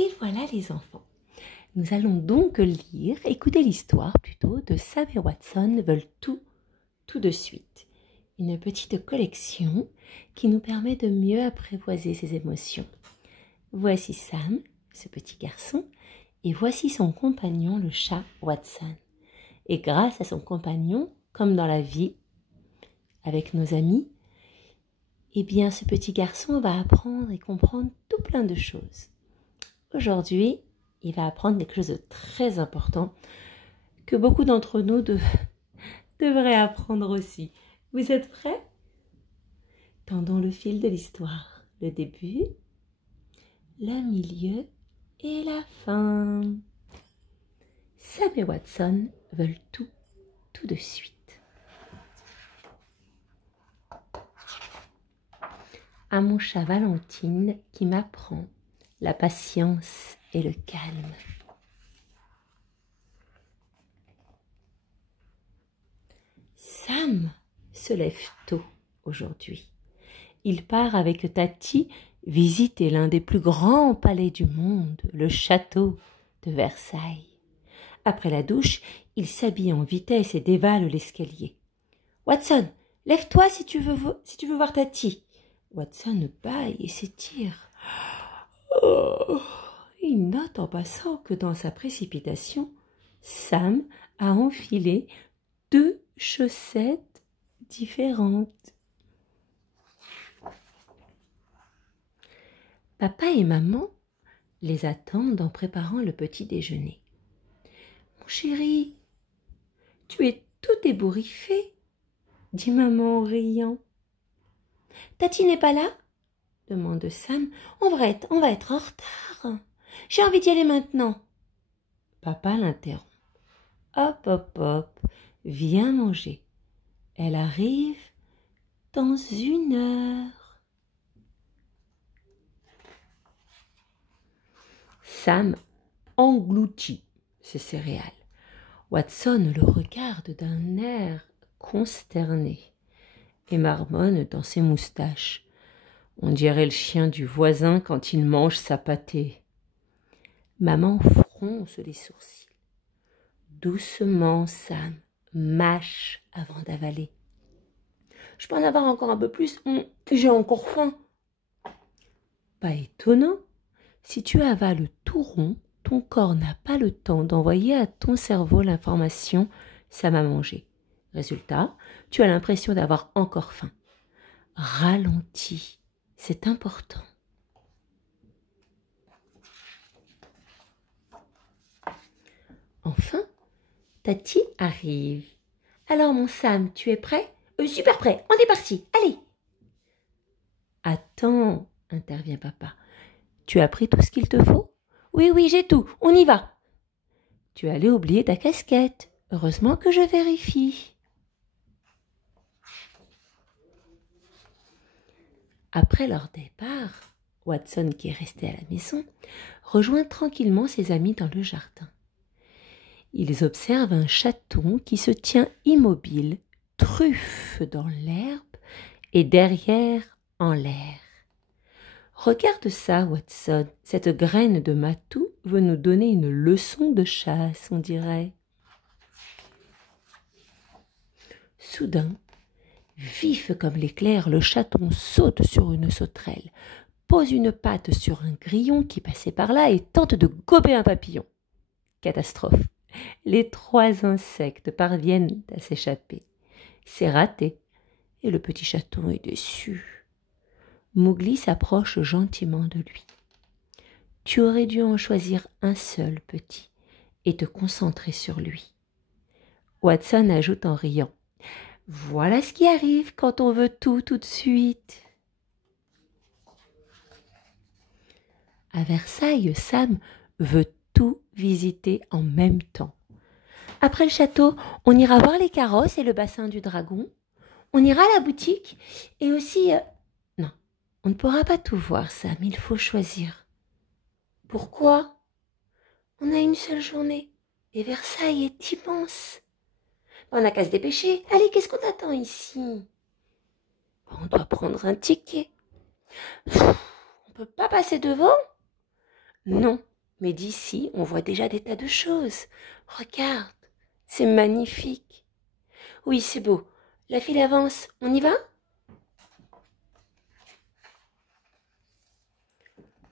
Et voilà les enfants, nous allons donc lire, écouter l'histoire plutôt de Sam et Watson veulent tout de suite. Une petite collection qui nous permet de mieux apprivoiser ses émotions. Voici Sam, ce petit garçon, et voici son compagnon, le chat Watson. Et grâce à son compagnon, comme dans la vie, avec nos amis, eh bien ce petit garçon va apprendre et comprendre tout plein de choses. Aujourd'hui, il va apprendre quelque chose de très important que beaucoup d'entre nous devraient apprendre aussi. Vous êtes prêts? Tendons le fil de l'histoire. Le début, le milieu et la fin. Sam et Watson veulent tout de suite. À mon chat Valentine qui m'apprend la patience et le calme. Sam se lève tôt aujourd'hui. Il part avec Tati visiter l'un des plus grands palais du monde, le château de Versailles. Après la douche, il s'habille en vitesse et dévale l'escalier. « Watson, lève-toi si tu veux voir Tati. » Watson bâille et s'étire. Oh, il note en passant que dans sa précipitation, Sam a enfilé 2 chaussettes différentes. Papa et maman les attendent en préparant le petit déjeuner. « Mon chéri, tu es tout ébouriffé, » dit maman en riant. « Tati n'est pas là ?» demande Sam. « On va être en retard. J'ai envie d'y aller maintenant. » Papa l'interrompt. « Hop, hop, hop, viens manger. Elle arrive dans 1 heure. » Sam engloutit ses céréales. Watson le regarde d'un air consterné et marmonne dans ses moustaches. On dirait le chien du voisin quand il mange sa pâtée. Maman fronce les sourcils. Doucement, Sam, mâche avant d'avaler. « Je peux en avoir encore un peu plus, j'ai encore faim. » Pas étonnant, si tu avales tout rond, ton corps n'a pas le temps d'envoyer à ton cerveau l'information « ça m'a mangé ». Résultat, tu as l'impression d'avoir encore faim. Ralentis, c'est important. Enfin, Tati arrive. « Alors mon Sam, tu es prêt ?»« Super prêt, on est parti, allez !» »« Attends, » intervient papa. « Tu as pris tout ce qu'il te faut ?»« Oui, j'ai tout, on y va !»« Tu allais oublier ta casquette. Heureusement que je vérifie. » Après leur départ, Watson, qui est resté à la maison, rejoint tranquillement ses amis dans le jardin. Ils observent un chaton qui se tient immobile, truffe dans l'herbe et derrière en l'air. « Regarde ça, Watson, cette graine de matou veut nous donner une leçon de chasse, on dirait. » Soudain, vif comme l'éclair, le chaton saute sur une sauterelle, pose une patte sur un grillon qui passait par là et tente de gober un papillon. Catastrophe. Les 3 insectes parviennent à s'échapper. C'est raté et le petit chaton est déçu. Mowgli s'approche gentiment de lui. « Tu aurais dû en choisir un seul, petit, et te concentrer sur lui. » Watson ajoute en riant. « Voilà ce qui arrive quand on veut tout de suite. » À Versailles, Sam veut tout visiter en même temps. Après le château, on ira voir les carrosses et le bassin du dragon. On ira à la boutique et aussi... Non, on ne pourra pas tout voir, Sam, il faut choisir. Pourquoi? On a une seule journée et Versailles est immense. On n'a qu'à se dépêcher. Allez, qu'est-ce qu'on attend ici? On doit prendre un ticket. On peut pas passer devant? Non, Mais d'ici, on voit déjà des tas de choses. Regarde, c'est magnifique. Oui, c'est beau. La file avance, on y va?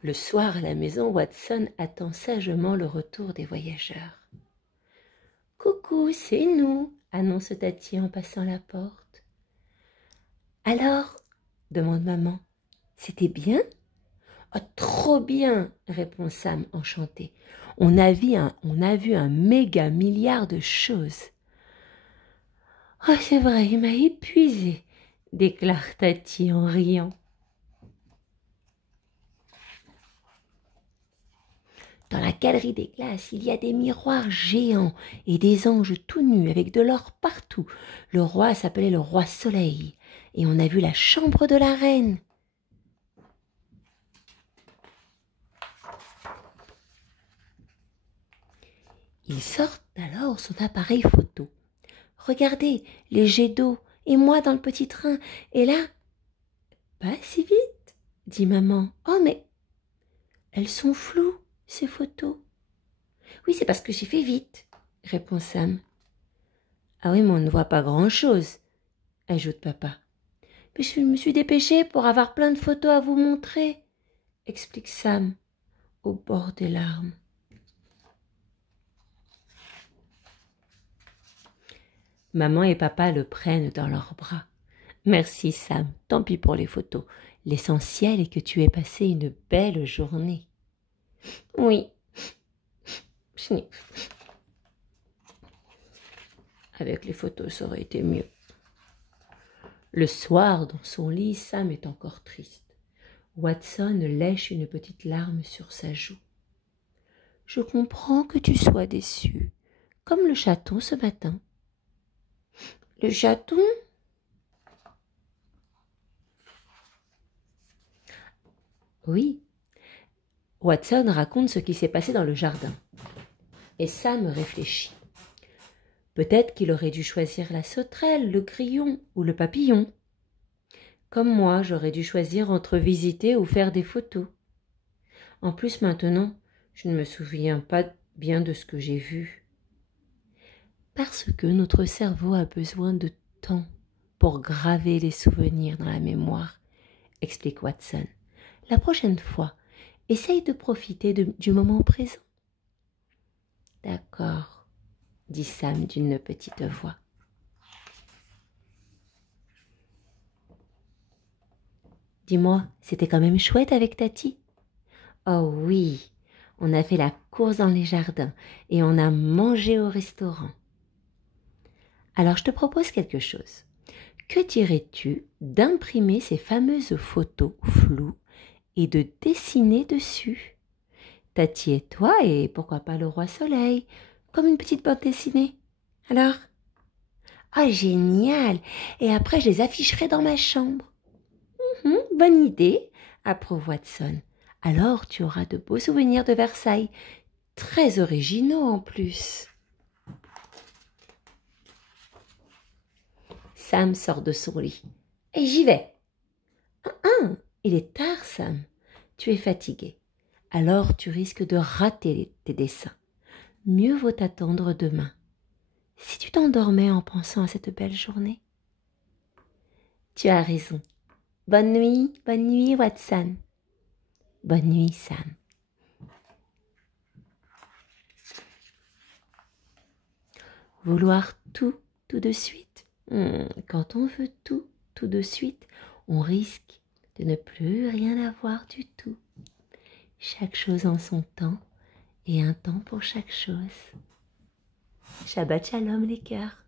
Le soir à la maison, Watson attend sagement le retour des voyageurs. « Coucou, c'est nous !» annonce Tati en passant la porte. « Alors ?» demande maman. « C'était bien ?»« Oh, trop bien !» répond Sam enchanté. « On a vu un méga milliard de choses. »« Oh, c'est vrai, il m'a épuisé !» déclare Tati en riant. Dans la galerie des glaces, il y a des miroirs géants et des anges tout nus avec de l'or partout. Le roi s'appelait le roi Soleil et on a vu la chambre de la reine. Il sort alors son appareil photo. Regardez, les jets d'eau et moi dans le petit train. Et là, pas si vite, dit maman. Oh mais, elles sont floues, ces photos. Oui, c'est parce que j'ai fait vite, répond Sam. Ah oui, mais on ne voit pas grand-chose, ajoute papa. Mais je me suis dépêchée pour avoir plein de photos à vous montrer, explique Sam, au bord des larmes. Maman et papa le prennent dans leurs bras. Merci Sam, tant pis pour les photos. L'essentiel est que tu aies passé une belle journée. Oui. Avec les photos, ça aurait été mieux. Le soir, dans son lit, Sam est encore triste. Watson lèche une petite larme sur sa joue. « Je comprends que tu sois déçu, comme le chaton ce matin. »« Le chaton ?» Oui. Watson raconte ce qui s'est passé dans le jardin. Et Sam réfléchit. Peut-être qu'il aurait dû choisir la sauterelle, le grillon ou le papillon. Comme moi, j'aurais dû choisir entre visiter ou faire des photos. En plus, maintenant, je ne me souviens pas bien de ce que j'ai vu. Parce que notre cerveau a besoin de temps pour graver les souvenirs dans la mémoire, explique Watson. La prochaine fois, essaye de profiter du moment présent. D'accord, dit Sam d'une petite voix. Dis-moi, c'était quand même chouette avec Tati? Oh oui, on a fait la course dans les jardins et on a mangé au restaurant. Alors je te propose quelque chose. Que dirais-tu d'imprimer ces fameuses photos floues et de dessiner dessus? Tati et toi et pourquoi pas le roi Soleil, comme une petite bande dessinée. Alors? Oh génial! Et après je les afficherai dans ma chambre. Bonne idée, approuve Watson. Alors tu auras de beaux souvenirs de Versailles, très originaux en plus. Sam sort de son lit. Et j'y vais. Il est tard, Sam. Tu es fatigué. Alors tu risques de rater tes dessins. Mieux vaut t'attendre demain. Si tu t'endormais en pensant à cette belle journée. Tu as raison. Bonne nuit, Watson. Bonne nuit, Sam. Vouloir tout de suite. Quand on veut tout de suite, on risque de ne plus rien avoir du tout. Chaque chose en son temps et un temps pour chaque chose. Shabbat shalom les cœurs.